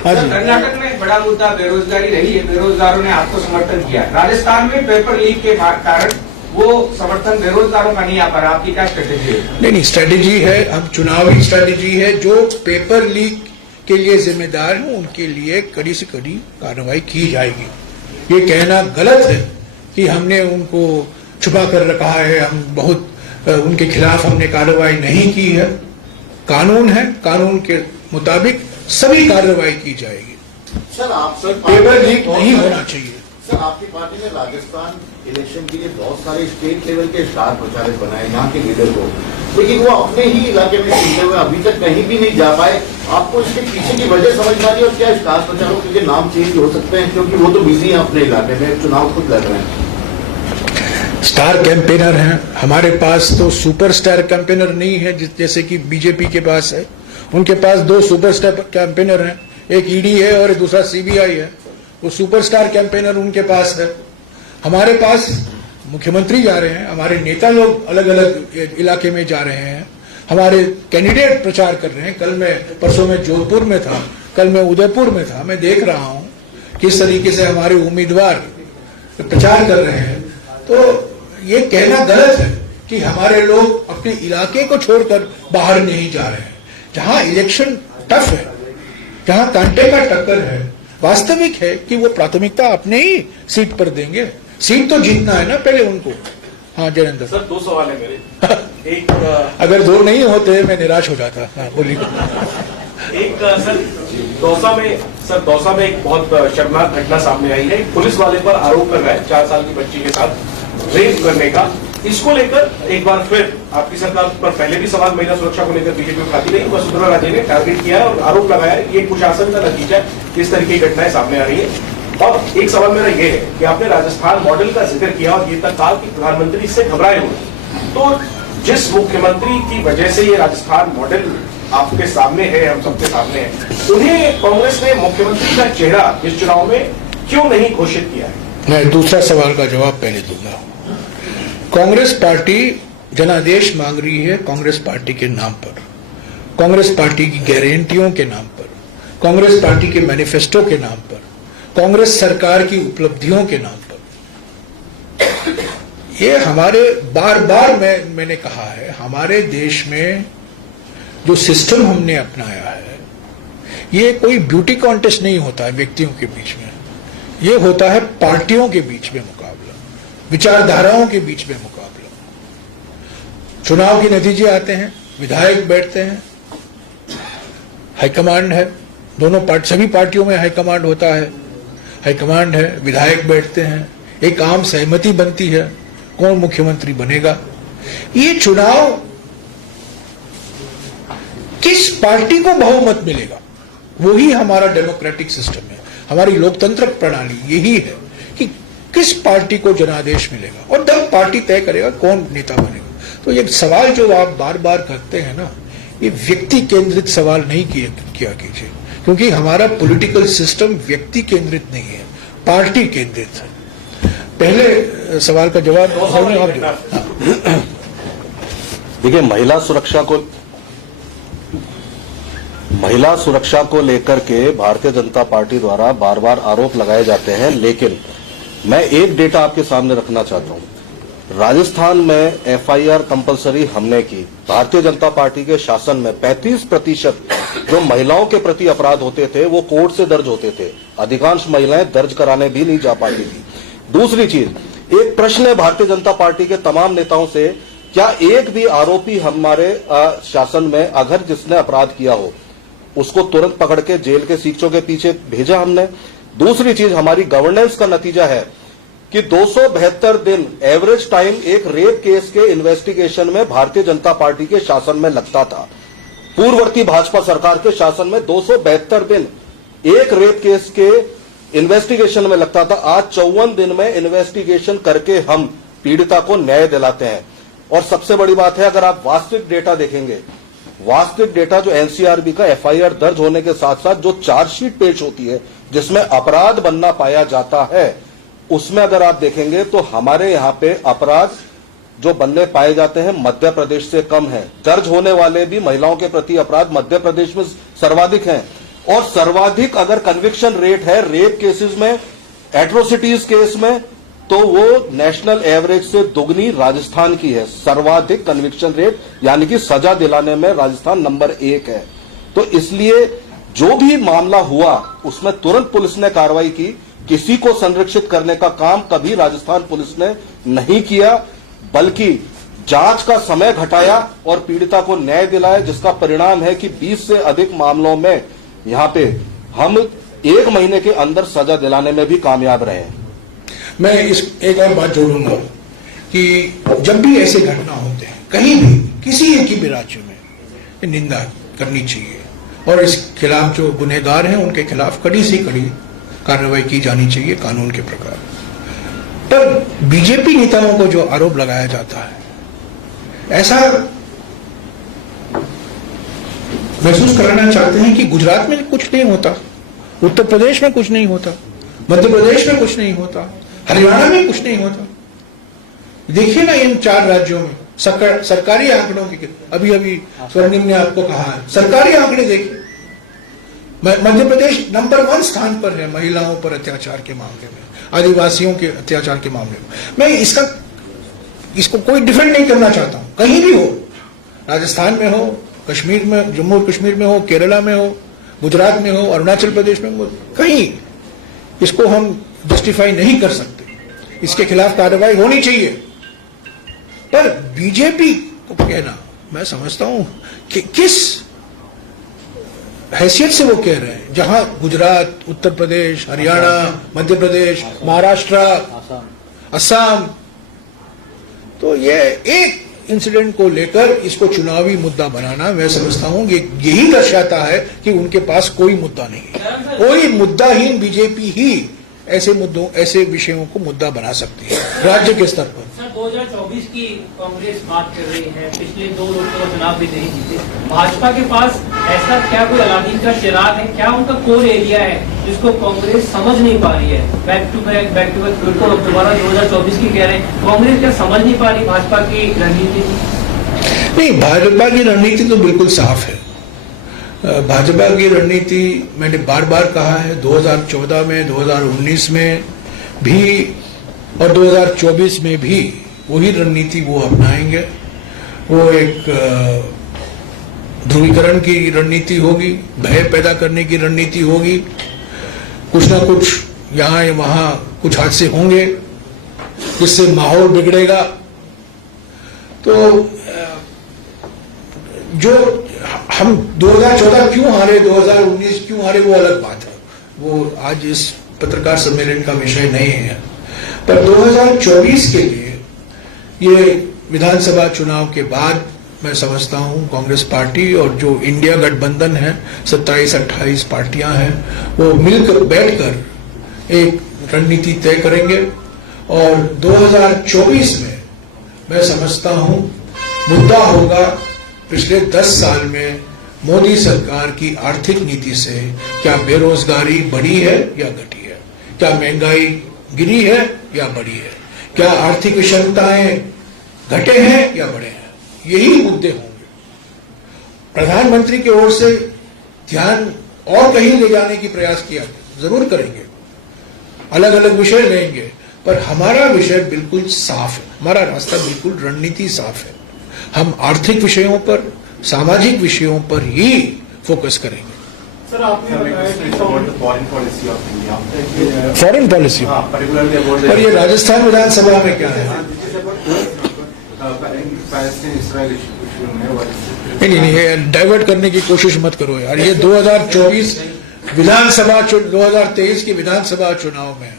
कर्नाटक में बड़ा मुद्दा बेरोजगारी रही है, बेरोजगारों ने आपको समर्थन किया। राजस्थान में पेपर लीक के कारण वो समर्थन बेरोजगारों का नहीं आ पा रहा, आपकी क्या स्ट्रेटेजी है? नहीं, स्ट्रेटेजी है, हम चुनावी स्ट्रेटेजी है। जो पेपर लीक के लिए जिम्मेदार हैं उनके लिए कड़ी से कड़ी कार्रवाई की जाएगी। ये कहना गलत है कि हमने उनको छुपा कर रखा है, हम बहुत उनके खिलाफ हमने कार्रवाई नहीं की है। कानून है, कानून के मुताबिक सभी कार्रवाई की जाएगी। सर, आप पेपर लीक नहीं होना चाहिए। सर, आपकी पार्टी ने राजस्थान इलेक्शन के लिए बहुत सारे स्टेट लेवल के स्टार प्रचारक बनाए यहाँ के लीडर को, लेकिन वो अपने ही इलाके में चुनते हुए अभी तक कहीं भी नहीं जा पाए। आपको इसके पीछे की वजह समझ में आ रही है और क्या स्टार प्रचारकों के नाम चेंज हो सकते हैं, क्योंकि वो तो बिजी हैं अपने इलाके में, चुनाव खुद लड़ रहे हैं। स्टार कैंपेनर हैं हमारे पास, तो सुपर स्टार कैंपेनर नहीं है जैसे कि बीजेपी के पास है। उनके पास 2 सुपर स्टार कैंपेनर हैं, एक ईडी है और दूसरा सीबीआई है। वो सुपरस्टार कैंपेनर उनके पास है। हमारे पास मुख्यमंत्री जा रहे हैं, हमारे नेता लोग अलग अलग इलाके में जा रहे हैं, हमारे कैंडिडेट प्रचार कर रहे हैं। कल मैं परसों में जोधपुर में था, कल मैं उदयपुर में था। मैं देख रहा हूं किस तरीके से हमारे उम्मीदवार प्रचार कर रहे हैं। तो ये कहना गलत है कि हमारे लोग अपने इलाके को छोड़कर बाहर नहीं जा रहे हैं। जहां इलेक्शन टफ है, जहां कांटे का टक्कर है, वास्तविक है कि वो प्राथमिकता अपने ही सीट पर देंगे। सीट तो जीतना है ना पहले उनको। हाँ जयेंद्र सर 2 सवाल है मेरे। एक अगर 2 नहीं होते मैं निराश हो जाता। हाँ बोलिए। एक सर दौसा में एक बहुत शर्मनाक घटना सामने आई है। एक पुलिस वाले पर आरोप कर रहा है 4 साल की बच्ची के साथ रेप करने का। इसको लेकर एक बार फिर आपकी सरकार पर पहले भी सवाल महिला सुरक्षा को लेकर बीजेपी उठाती रही। वसुंधरा राजे ने टारगेट किया है और आरोप लगाया है ये कुशासन का नतीजा है, इस तरह की घटनाएं सामने आ रही है। और एक सवाल मेरा ये है कि आपने राजस्थान मॉडल का जिक्र किया और ये तक कहा कि प्रधानमंत्री इससे घबराए हुए। तो जिस मुख्यमंत्री की वजह से ये राजस्थान मॉडल आपके सामने है, हम सबके सामने है, उन्हें कांग्रेस ने मुख्यमंत्री का चेहरा इस चुनाव में क्यों नहीं घोषित किया है? मैं दूसरा सवाल का जवाब पहले दूंगा। कांग्रेस पार्टी जनादेश मांग रही है कांग्रेस पार्टी के नाम पर, कांग्रेस पार्टी की गारंटियों के नाम पर, कांग्रेस पार्टी के मैनिफेस्टो के नाम पर, कांग्रेस सरकार की उपलब्धियों के नाम पर। ये हमारे बार बार मैंने कहा है, हमारे देश में जो सिस्टम हमने अपनाया है, ये कोई ब्यूटी कॉन्टेस्ट नहीं होता है व्यक्तियों के बीच में, ये होता है पार्टियों के बीच में मुकाबला, विचारधाराओं के बीच में मुकाबला। चुनाव के नतीजे आते हैं, विधायक बैठते हैं, हाईकमांड है, सभी पार्टियों में हाईकमांड होता है, हाईकमांड है, विधायक बैठते हैं, एक आम सहमति बनती है कौन मुख्यमंत्री बनेगा। ये चुनाव किस पार्टी को बहुमत मिलेगा, वही हमारा डेमोक्रेटिक सिस्टम है, हमारी लोकतंत्र प्रणाली यही है कि किस पार्टी को जनादेश मिलेगा और तब पार्टी तय करेगा कौन नेता बनेगा। तो ये सवाल जो आप बार बार करते हैं ना, ये व्यक्ति केंद्रित सवाल नहीं किया कीजिए, क्योंकि हमारा पॉलिटिकल सिस्टम व्यक्ति केंद्रित नहीं है, पार्टी केंद्रित है। पहले सवाल का जवाब देखिए, महिला सुरक्षा को लेकर के भारतीय जनता पार्टी द्वारा बार बार आरोप लगाए जाते हैं, लेकिन मैं एक डेटा आपके सामने रखना चाहता हूं। राजस्थान में एफआईआर कंपलसरी हमने की, भारतीय जनता पार्टी के शासन में 35% जो महिलाओं के प्रति अपराध होते थे वो कोर्ट से दर्ज होते थे, अधिकांश महिलाएं दर्ज कराने भी नहीं जा पाती थी। दूसरी चीज, एक प्रश्न है भारतीय जनता पार्टी के तमाम नेताओं से, क्या एक भी आरोपी हमारे शासन में अगर जिसने अपराध किया हो उसको तुरंत पकड़ के जेल के सीखचों के पीछे भेजा हमने? दूसरी चीज, हमारी गवर्नेंस का नतीजा है कि 272 दिन एवरेज टाइम एक रेप केस के इन्वेस्टिगेशन में भारतीय जनता पार्टी के शासन में लगता था। पूर्ववर्ती भाजपा सरकार के शासन में 272 दिन एक रेप केस के इन्वेस्टिगेशन में लगता था। आज 54 दिन में इन्वेस्टिगेशन करके हम पीड़िता को न्याय दिलाते हैं। और सबसे बड़ी बात है, अगर आप वास्तविक डेटा देखेंगे, वास्तविक डेटा जो एनसीआरबी का एफआईआर दर्ज होने के साथ साथ जो चार्जशीट पेश होती है जिसमें अपराध बनना पाया जाता है, उसमें अगर आप देखेंगे तो हमारे यहां पे अपराध जो बनने पाए जाते हैं मध्य प्रदेश से कम है। दर्ज होने वाले भी महिलाओं के प्रति अपराध मध्य प्रदेश में सर्वाधिक हैं, और सर्वाधिक अगर कन्विक्शन रेट है रेप केसेस में, एट्रोसिटीज केस में, तो वो नेशनल एवरेज से दुगनी राजस्थान की है। सर्वाधिक कन्विक्शन रेट यानी कि सजा दिलाने में राजस्थान नंबर 1 है। तो इसलिए जो भी मामला हुआ उसमें तुरंत पुलिस ने कार्रवाई की, किसी को संरक्षित करने का काम कभी राजस्थान पुलिस ने नहीं किया, बल्कि जांच का समय घटाया और पीड़िता को न्याय दिलाया, जिसका परिणाम है कि 20 से अधिक मामलों में यहां पे हम 1 महीने के अंदर सजा दिलाने में भी कामयाब रहे हैं। मैं इस एक और बात जोड़ूंगा कि जब भी ऐसे घटना होते हैं कहीं भी किसी एक भी राज्य में निंदा करनी चाहिए और इस खिलाफ जो गुनहगार हैं उनके खिलाफ कड़ी से कड़ी कार्रवाई की जानी चाहिए कानून के प्रकार। पर बीजेपी नेताओं को जो आरोप लगाया जाता है ऐसा महसूस कराना चाहते हैं कि गुजरात में कुछ नहीं होता, उत्तर प्रदेश में कुछ नहीं होता, मध्य प्रदेश में कुछ नहीं होता, हरियाणा में कुछ नहीं होता। देखिए ना इन 4 राज्यों में सरकारी आंकड़ों की, अभी अभी स्वर्णिम ने आपको कहा है, सरकारी आंकड़े देखिए। मध्य प्रदेश नंबर 1 स्थान पर है महिलाओं पर अत्याचार के मामले में, आदिवासियों के अत्याचार के मामले में। मैं इसको कोई डिफेंड नहीं करना चाहता हूं, कहीं भी हो, राजस्थान में हो, कश्मीर में, जम्मू और कश्मीर में हो, केरला में हो, गुजरात में हो, अरुणाचल प्रदेश में हो, कहीं इसको हम जस्टिफाई नहीं कर सकते। इसके खिलाफ कार्रवाई होनी चाहिए। पर बीजेपी को कहना, मैं समझता हूं कि किस हैसियत से वो कह रहे हैं, जहां गुजरात, उत्तर प्रदेश, हरियाणा, मध्य प्रदेश, महाराष्ट्र, असम, तो ये एक इंसिडेंट को लेकर इसको चुनावी मुद्दा बनाना, मैं समझता हूं कि यही दर्शाता है कि उनके पास कोई मुद्दा नहीं है। कोई मुद्दाहीन बीजेपी ही ऐसे मुद्दों, ऐसे विषयों को मुद्दा बना सकती है राज्य के स्तर पर। सर 2024 की कांग्रेस बात कर रही है, पिछले 2 लोकसभा चुनाव भी नहीं जीते। भाजपा के पास ऐसा क्या कोई अलादीन का चिराग है, क्या उनका कोर एरिया है जिसको कांग्रेस समझ नहीं पा रही है? बैक टू बैक बिल्कुल अब दोबारा 2024 की कह रहे हैं, कांग्रेस क्या समझ नहीं पा रही भाजपा की रणनीति? नहीं, भाजपा की रणनीति तो बिल्कुल साफ है। भाजपा की रणनीति मैंने बार बार कहा है, 2014 में, 2019 में भी और 2024 में भी वही रणनीति वो अपनाएंगे। वो एक ध्रुवीकरण की रणनीति होगी, भय पैदा करने की रणनीति होगी, कुछ ना कुछ यहाँ या वहाँ कुछ हादसे होंगे जिससे माहौल बिगड़ेगा। तो जो हम 2014 क्यों हारे, 2019 क्यों हारे, वो अलग बात है, वो आज इस पत्रकार सम्मेलन का विषय नहीं है। पर 2024 के लिए ये विधानसभा चुनाव के बाद मैं समझता हूं कांग्रेस पार्टी और जो इंडिया गठबंधन है, 27-28 पार्टियां हैं, वो मिलकर बैठकर एक रणनीति तय करेंगे और 2024 में मैं समझता हूं मुद्दा होगा पिछले 10 साल में मोदी सरकार की आर्थिक नीति से क्या बेरोजगारी बढ़ी है या घटी है, क्या महंगाई गिरी है या बढ़ी है, क्या आर्थिक विषमताएं घटे हैं या बढ़े हैं, यही मुद्दे होंगे। प्रधानमंत्री की ओर से ध्यान और कहीं ले जाने की प्रयास किया जरूर करेंगे, अलग अलग विषय लेंगे, पर हमारा विषय बिल्कुल साफ है, हमारा रास्ता बिल्कुल रणनीति साफ है। हम आर्थिक विषयों पर, सामाजिक विषयों पर ही फोकस करेंगे। सर आपने foreign policy of India, foreign policy पर ये राजस्थान विधानसभा में क्या है? नहीं, डाइवर्ट करने की कोशिश मत करो यार। ये 2024 विधानसभा 2023 की विधानसभा चुनाव में।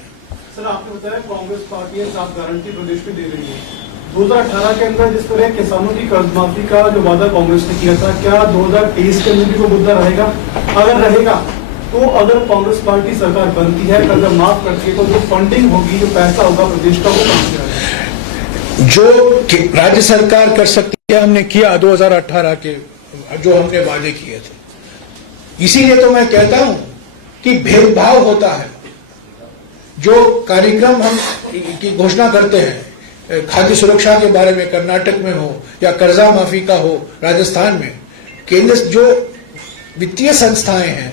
सर आपने बताया कांग्रेस पार्टी साफ गारंटी प्रदेश में दे रही है। 2018 के अंदर जिस तरह किसानों की कर्ज माफी का जो वादा कांग्रेस ने किया था, क्या 2023 के अंदर भी वो मुद्दा रहेगा? अगर रहेगा तो अगर कांग्रेस पार्टी सरकार बनती है, कर्ज माफ करती है, तो जो फंडिंग होगी, जो पैसा होगा प्रदेश का, वो कहां से आएगा? जो राज्य सरकार कर सकती है हमने किया 2018 के, जो हमने वादे किए थे। इसीलिए तो मैं कहता हूं कि भेदभाव होता है। जो कार्यक्रम हम की घोषणा करते हैं, खाद्य सुरक्षा के बारे में कर्नाटक में हो या कर्जा माफी का हो राजस्थान में, केंद्र जो वित्तीय संस्थाएं हैं,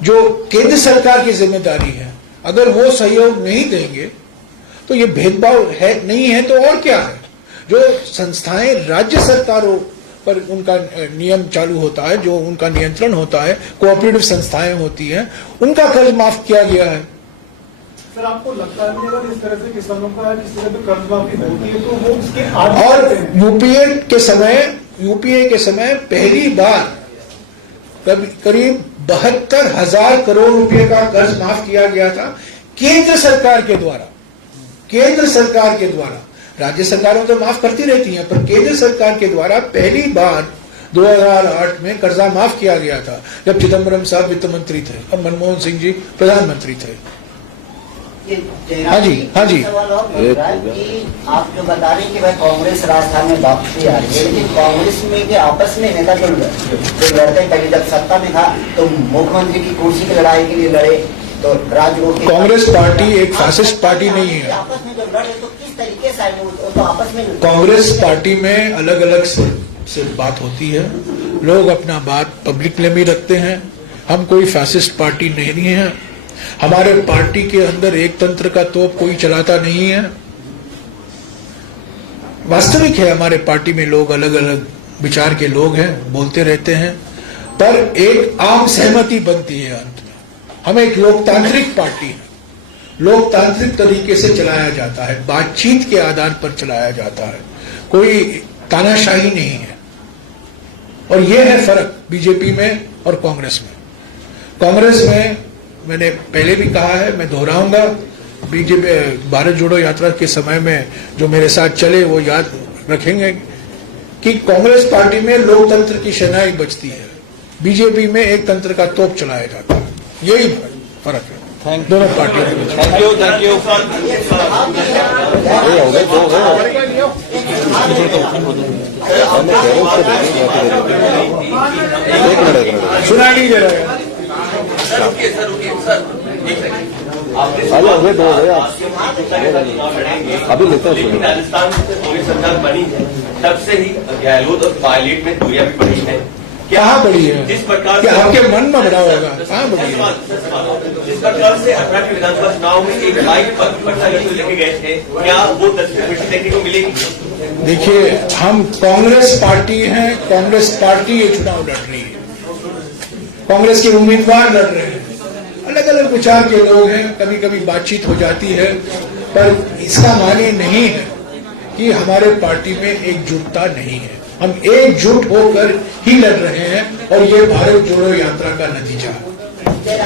जो केंद्र सरकार की जिम्मेदारी है, अगर वो सहयोग नहीं देंगे तो ये भेदभाव है नहीं है तो और क्या है? जो संस्थाएं राज्य सरकारों पर उनका नियम चालू होता है, जो उनका नियंत्रण होता है, कोऑपरेटिव संस्थाएं होती हैं, उनका कर्ज माफ किया गया है। सर आपको लगता है कि अगर इस तरह से किसानों का किसी तरह से कर्ज माफी होती है तो वो उसके और यूपीए के समय पहली बार करीब 72,000 करोड़ रुपए का कर्ज माफ किया गया था केंद्र सरकार के द्वारा। केंद्र सरकार के द्वारा, राज्य सरकारों तो माफ करती रहती हैं, पर केंद्र सरकार के द्वारा पहली बार 2008 में कर्जा माफ किया गया था, जब चिदम्बरम साहब वित्त मंत्री थे और मनमोहन सिंह जी प्रधानमंत्री थे। हाँ जी, हाँ जी। सवाल और बोल रहा है कि आप जो बता रहे हैं कि भाई कांग्रेस राजस्थान में वापसी आ रही है, लेकिन कांग्रेस में के आपस में नेता जो लड़ते हैं, पहले जब सत्ता में था तो मुख्यमंत्री की कुर्सी की लड़ाई के लिए लड़े, तो कांग्रेस पार्टी एक फासिस्ट पार्टी नहीं है। आपस में जब लड़े तो किस तरीके से आए, वो तो आपस में कांग्रेस पार्टी में अलग अलग से बात होती है, लोग अपना बात पब्लिक में भी रखते हैं। हम कोई फैसिस्ट पार्टी नहीं है, हमारे पार्टी के अंदर एक तंत्र का तोप कोई चलाता नहीं है। वास्तविक है हमारे पार्टी में लोग अलग अलग विचार के लोग हैं, बोलते रहते हैं, पर एक आम सहमति बनती है अंत में। हम एक लोकतांत्रिक पार्टी है, लोकतांत्रिक तरीके से चलाया जाता है, बातचीत के आधार पर चलाया जाता है, कोई तानाशाही नहीं है। और यह है फर्क बीजेपी में और कांग्रेस में। कांग्रेस में मैंने पहले भी कहा है, मैं दोहराऊंगा, बीजेपी भारत जोड़ो यात्रा के समय में जो मेरे साथ चले वो याद रखेंगे कि कांग्रेस पार्टी में लोकतंत्र की शहनाई बजती है, बीजेपी में एक तंत्र का तोप चलाया जाता है। यही फर्क है दोनों पार्टियों के बीच। Thank you, thank you. सुना नहीं दे रहा है। अभी लेते हैं। राजस्थान से कांग्रेस सरकार बनी है, तब से ही गहलोत और पायलट में दूरियां भी बढ़ी है। कहाँ बढ़ी है? जिस प्रकार क्या आपके मन में बड़ा होगा? कहाँ बढ़ी है? जिस प्रकार से 18 के विधानसभा चुनाव में एक बाइक पर लेके गए थे, क्या वो तस्वीर फिर से देखने को मिलेगी? देखिए, हम कांग्रेस पार्टी हैं, कांग्रेस पार्टी ये चुनाव लड़ रही है, कांग्रेस के उम्मीदवार लड़ रहे हैं, अलग अलग विचार के लोग हैं, कभी कभी बातचीत हो जाती है, पर इसका माने नहीं है कि हमारे पार्टी में एकजुटता नहीं है। हम एकजुट होकर ही लड़ रहे हैं और ये भारत जोड़ो यात्रा का नतीजा है।